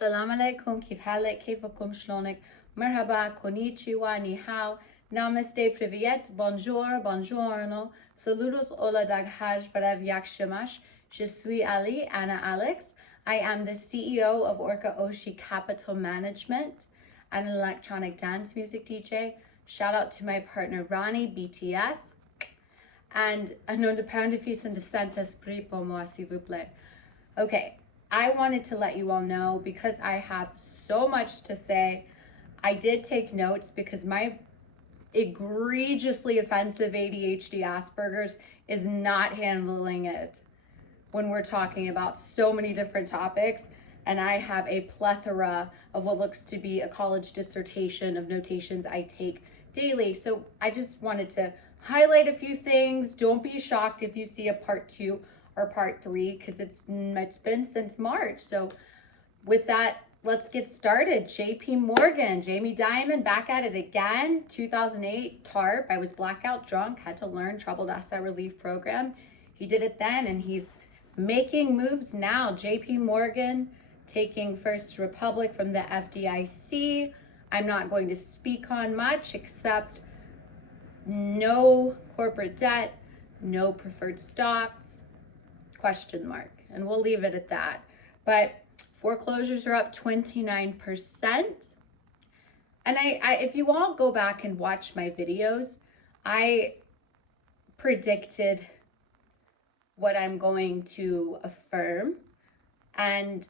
Salam alaikum, kif halek, kifakum shlonik, merhaba, konnichiwa, ni hao, namaste, privyet, bonjour, buongiorno, saludos, hola, dag haj, barav yak shemash, je suis Ali, Anna Alex. I am the CEO of Orca Oshi Capital Management and an electronic dance music DJ. Shout out to my partner Ronnie, BTS. And non de pound of fils and de Saint-Esprit pour moi, s'il vous plaît. Okay, I wanted to let you all know because I have so much to say. I did take notes because my egregiously offensive ADHD Asperger's is not handling it when we're talking about so many different topics. And I have a plethora of what looks to be a college dissertation of notations I take daily. So I just wanted to highlight a few things. Don't be shocked if you see a part 2 or part 3 because it's been since March. So with that, let's get started. JP Morgan, Jamie Dimon back at it again. 2008 TARP. I was blackout drunk, had to learn troubled asset relief program. He did it then and he's making moves now. JP Morgan taking First Republic from the FDIC. I'm not going to speak on much except no corporate debt, no preferred stocks, question mark. And we'll leave it at that. But foreclosures are up 29%. And I if you all go back and watch my videos, I predicted what I'm going to affirm, and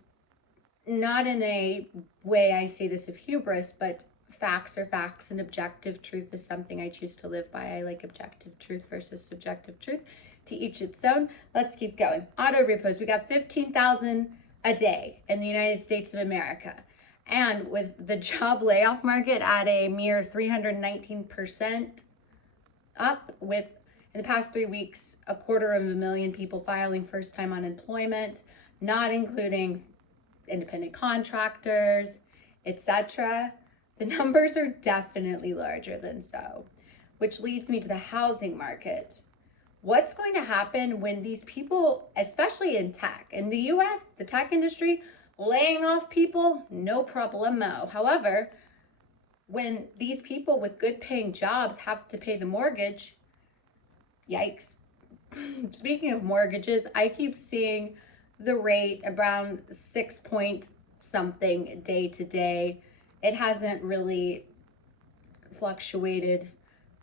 not in a way I say this of hubris, but facts are facts and objective truth is something I choose to live by. I like objective truth versus subjective truth. To each its own. Let's keep going. Auto repos. We got 15,000 a day in the United States of America. And with the job layoff market at a mere 319% up, with in the past 3 weeks, 250,000 people filing first-time unemployment, not including independent contractors, etc. The numbers are definitely larger than so, which leads me to the housing market. What's going to happen when these people, especially in tech, in the US, the tech industry, laying off people, no problemo. However, when these people with good paying jobs have to pay the mortgage, yikes. Speaking of mortgages, I keep seeing the rate around 6 point something day to day. It hasn't really fluctuated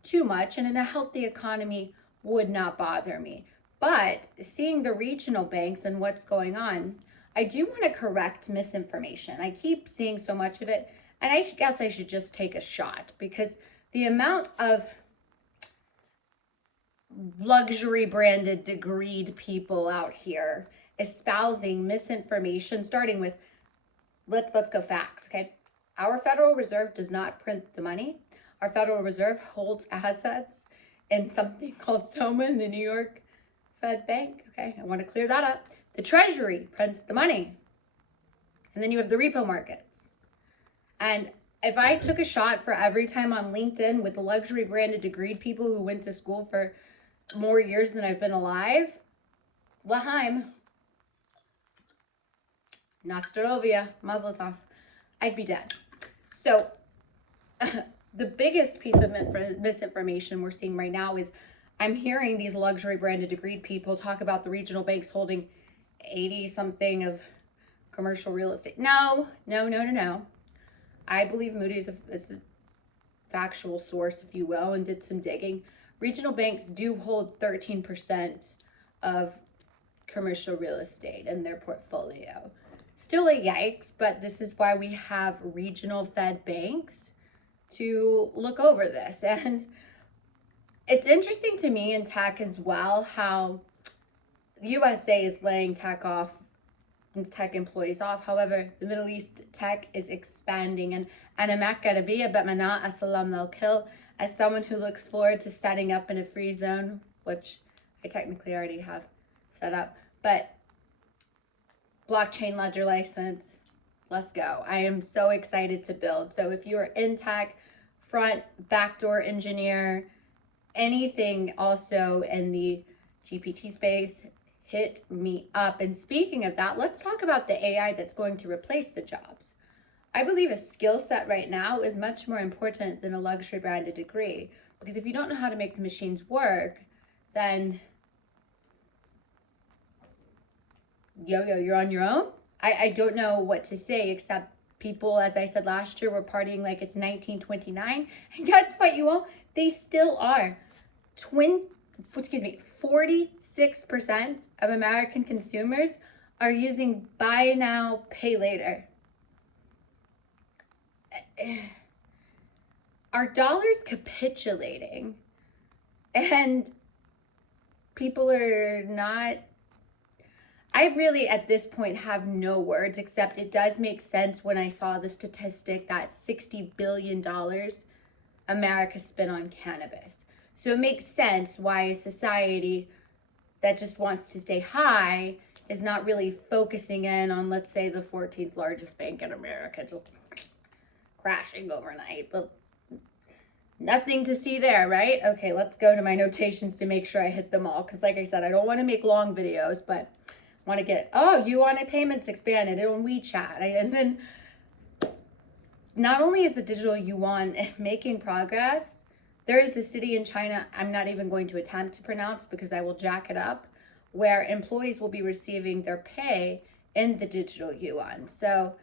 too much, and in a healthy economy would not bother me. But seeing the regional banks and what's going on, I do want to correct misinformation. I keep seeing so much of it, and I guess I should just take a shot because the amount of luxury branded degreed people out here espousing misinformation, starting with let's go facts, okay? Our Federal Reserve does not print the money. Our Federal Reserve holds assets in something called SOMA in the New York Fed Bank. Okay, I want to clear that up. The Treasury prints the money. And then you have the repo markets. And if I took a shot for every time on LinkedIn with the luxury branded degreed people who went to school for more years than I've been alive, Lahaim, Nastarovia, Mazel Tov, I'd be dead. So the biggest piece of misinformation we're seeing right now is I'm hearing these luxury branded degreed people talk about the regional banks holding 80 something of commercial real estate. No. I believe Moody's is a factual source, if you will, and did some digging. Regional banks do hold 13% of commercial real estate in their portfolio. Still a yikes, but this is why we have regional Fed banks to look over this. And it's interesting to me in tech as well how the USA is laying tech employees off. However, the Middle East tech is expanding. And Ana Makarabia Batmana Assalam al Kil, as someone who looks forward to setting up in a free zone, which I technically already have set up, but blockchain ledger license, let's go. I am so excited to build. So if you are in tech, front, backdoor engineer, anything also in the GPT space, hit me up. And speaking of that, let's talk about the AI that's going to replace the jobs. I believe a skill set right now is much more important than a luxury branded degree, because if you don't know how to make the machines work, then you're on your own. I don't know what to say, except people, as I said last year, were partying like it's 1929. And guess what, you all? They still are. 46% of American consumers are using buy now, pay later. Our dollar's capitulating, and people are not. I really, at this point, have no words, except it does make sense when I saw the statistic that $60 billion America spent on cannabis. So it makes sense why a society that just wants to stay high is not really focusing in on, let's say, the 14th largest bank in America just crashing overnight. But nothing to see there, right? Okay, let's go to my notations to make sure I hit them all. Because like I said, I don't want to make long videos, but want to get, yuan payments expanded on WeChat. And then not only is the digital yuan making progress, there is a city in China I'm not even going to attempt to pronounce because I will jack it up, where employees will be receiving their pay in the digital yuan. So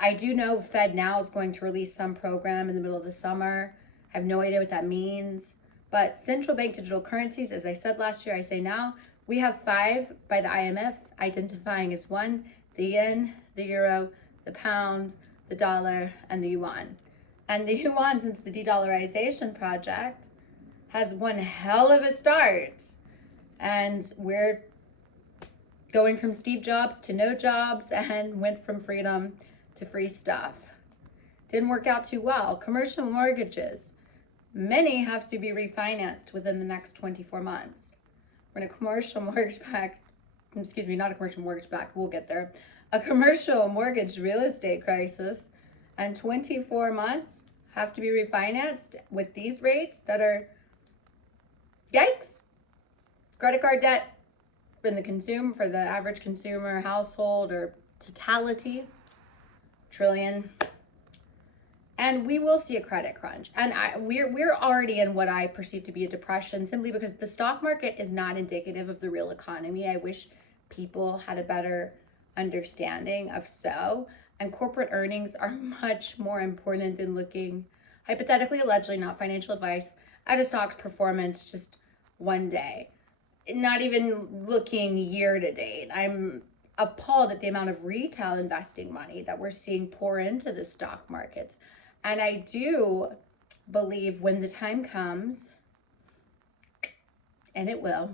I do know Fed now is going to release some program in the middle of the summer. I have no idea what that means. But central bank digital currencies, as I said last year, I say now, we have 5 by the IMF, identifying as 1, the yen, the euro, the pound, the dollar, and the yuan. And the yuan, since the de-dollarization project, has one hell of a start. And we're going from Steve Jobs to no jobs and went from freedom to free stuff. Didn't work out too well. Commercial mortgages. Many have to be refinanced within the next 24 months. When a commercial mortgage-backed, not a commercial mortgage-backed, we'll get there, a commercial mortgage real estate crisis, and 24 months have to be refinanced with these rates that are, yikes. Credit card debt for the average consumer household or totality, trillion. And we will see a credit crunch. And we're already in what I perceive to be a depression, simply because the stock market is not indicative of the real economy. I wish people had a better understanding of so. And corporate earnings are much more important than looking, hypothetically, allegedly, not financial advice, at a stock's performance just one day. Not even looking year to date. I'm appalled at the amount of retail investing money that we're seeing pour into the stock markets. And I do believe when the time comes, and it will,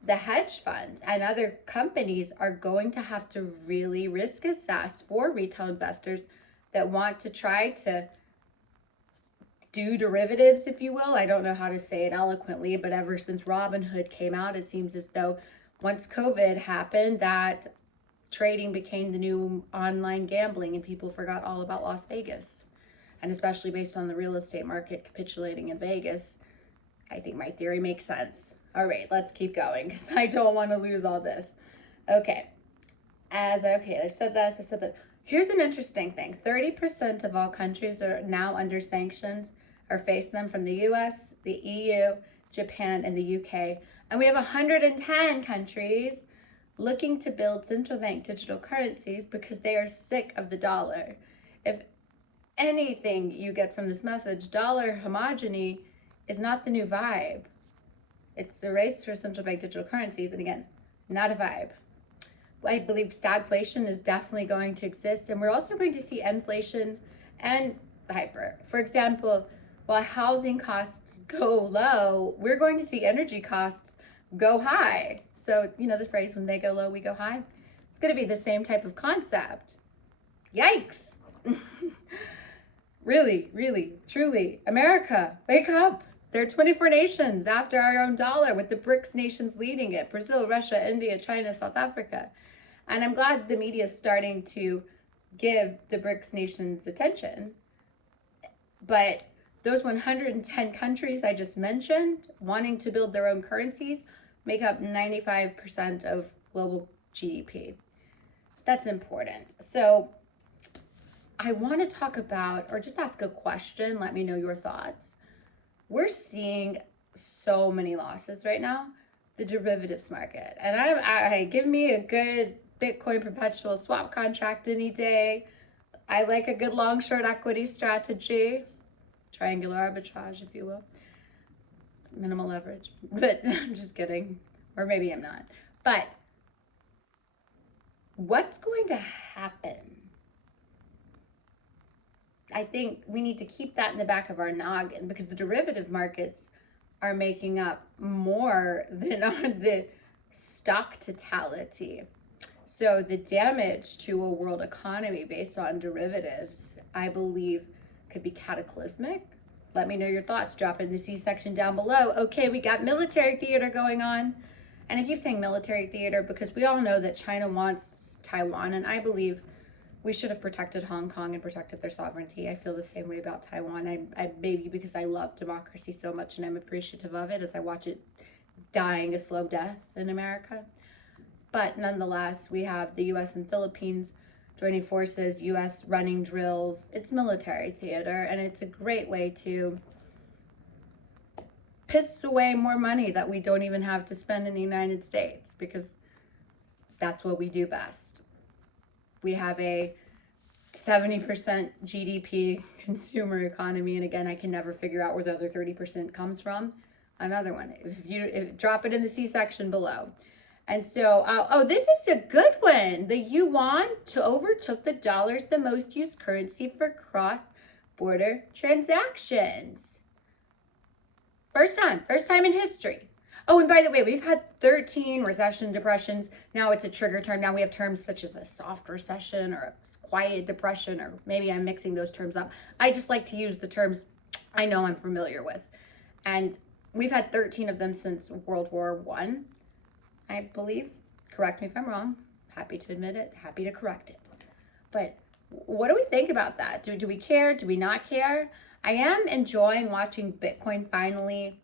the hedge funds and other companies are going to have to really risk assess for retail investors that want to try to do derivatives, if you will. I don't know how to say it eloquently, but ever since Robinhood came out, it seems as though once COVID happened, that trading became the new online gambling and people forgot all about Las Vegas. And especially based on the real estate market capitulating in Vegas, I think my theory makes sense. All right, let's keep going because I don't want to lose all this. Okay, I've said this. Here's an interesting thing. 30% of all countries are now under sanctions or face them from the US, the EU, Japan, and the UK. And we have 110 countries looking to build central bank digital currencies because they are sick of the dollar. If anything you get from this message, dollar homogeny is not the new vibe. It's a race for central bank digital currencies, and again, not a vibe. I believe stagflation is definitely going to exist, and we're also going to see inflation and hyper. For example, while housing costs go low, we're going to see energy costs go high. So, the phrase, when they go low, we go high. It's going to be the same type of concept. Yikes. Really, really, truly. America, wake up. There are 24 nations after our own dollar, with the BRICS nations leading it. Brazil, Russia, India, China, South Africa. And I'm glad the media is starting to give the BRICS nations attention. But those 110 countries I just mentioned wanting to build their own currencies, make up 95% of global GDP. That's important. So I want to talk about, or just ask a question, let me know your thoughts. We're seeing so many losses right now, the derivatives market. And I give me a good Bitcoin perpetual swap contract any day. I like a good long short equity strategy, triangular arbitrage, if you will. Minimal leverage, but I'm just kidding. Or maybe I'm not. But what's going to happen? I think we need to keep that in the back of our noggin, because the derivative markets are making up more than on the stock totality. So the damage to a world economy based on derivatives, I believe, could be cataclysmic. Let me know your thoughts. Drop in the C section down below. Okay, we got military theater going on. And I keep saying military theater because we all know that China wants Taiwan, and I believe we should have protected Hong Kong and protected their sovereignty. I feel the same way about Taiwan. I maybe because I love democracy so much and I'm appreciative of it as I watch it dying a slow death in America. But nonetheless, we have the U.S. and Philippines joining forces, U.S. running drills. It's military theater, and it's a great way to piss away more money that we don't even have to spend in the United States, because that's what we do best. We have a 70% GDP consumer economy, and again, I can never figure out where the other 30% comes from. Another one, if drop it in the C section below. And so, this is a good one. The yuan overtook the dollar as the most used currency for cross-border transactions. First time in history. Oh, and by the way, we've had 13 recession depressions. Now it's a trigger term. Now we have terms such as a soft recession or a quiet depression, or maybe I'm mixing those terms up. I just like to use the terms I know I'm familiar with. And we've had 13 of them since World War I believe. Correct me if I'm wrong. Happy to admit it. Happy to correct it. But what do we think about that? Do we care? Do we not care? I am enjoying watching Bitcoin finally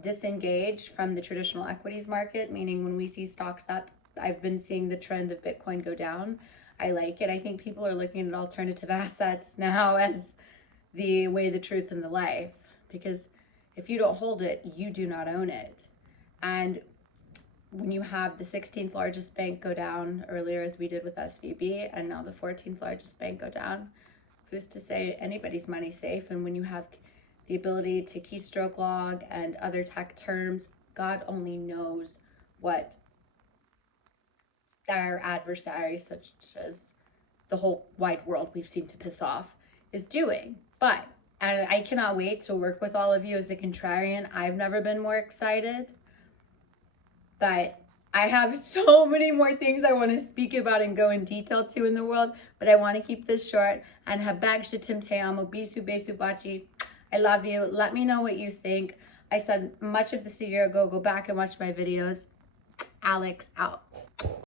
disengage from the traditional equities market, meaning when we see stocks up, I've been seeing the trend of Bitcoin go down. I like it. I think people are looking at alternative assets now as the way, the truth, and the life, because if you don't hold it, you do not own it. And when you have the 16th largest bank go down earlier, as we did with SVB, and now the 14th largest bank go down, who's to say anybody's money's safe? And when you have the ability to keystroke log and other tech terms, God only knows what our adversaries, such as the whole wide world we've seemed to piss off, is doing. But and I cannot wait to work with all of you as a contrarian. I've never been more excited. But I have so many more things I want to speak about and go in detail to in the world, but I want to keep this short. And habag shatim te amo, bisu besu bachi. I love you. Let me know what you think. I said much of this a year ago. Go back and watch my videos. Alex out.